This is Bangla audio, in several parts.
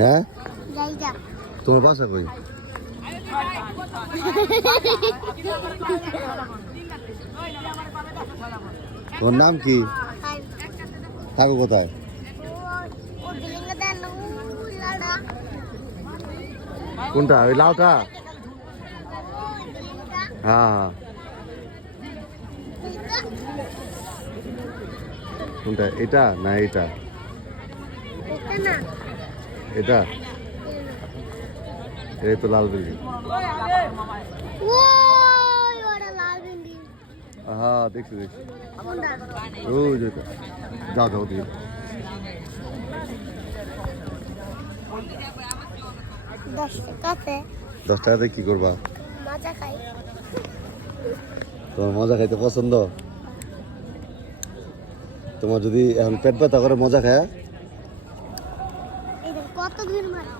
হ্যাঁ তোমার বাসা কই? তোমার নাম কি? থাকো কোথায়? কোনটা? ওই লাউটা? হ্যাঁ হ্যাঁ। কোনটা? এটা না এটা? এটা এই তো লাল বিল্ডিং। হ্যাঁ দেখছি দেখছি। ওই যেটা যাও যাও দিয়ে 10 টাকাতে কি করবা? মজা খাই। তোমার মজা খাইতে পছন্দ? তোমার যদি এখন পেট ব্যথা করে মজা খায় কত দূর মারা?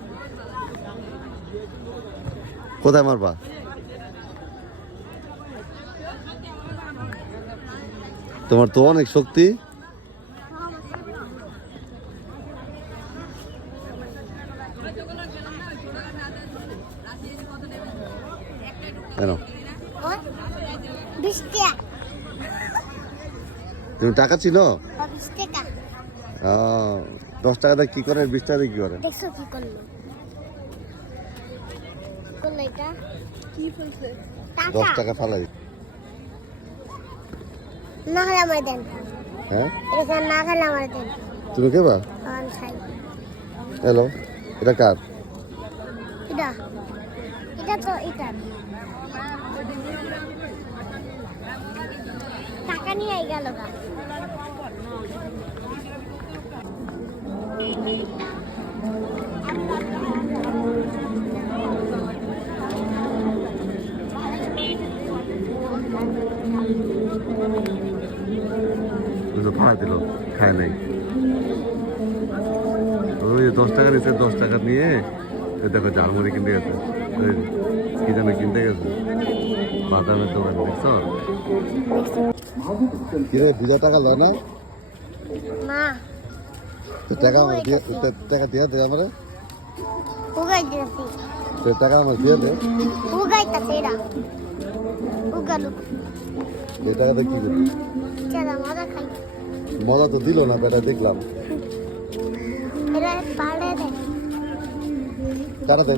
কোথায় মারবা? তোমার তো অনেক শক্তি। কেন? তুমি টাকা ছিল? 10 টাকাতে কি করে, 20 টাকাতে কি করে? দেখছো কি করলো? 10 টাকা ফালাই। না হলে আমার দেন। হ্যাঁ এটা না খেলে আমার দেন। তুমি খেবা? হ্যালো, এটা কার? এটা তো এটা টাকা নিয়ে গেল গা। ভাড়া দিল, খায় নাই। ওই 10 টাকা নিচ্ছে, 10 টাকা নিয়ে দেখো ঝালমুড়ি কিনতে গেছে। কি যেন কিনতে গেছে, বাদামের দোকান। দেখছো কি রে? 2 টাকা লয় না? টাকা টাকা দিয়ে দে আমারে। টাকা আমার দিয়ে দে। এই টাকাতে কি করবি? মজা তো দিল না বেটা, দেখলাম। টাকা দে।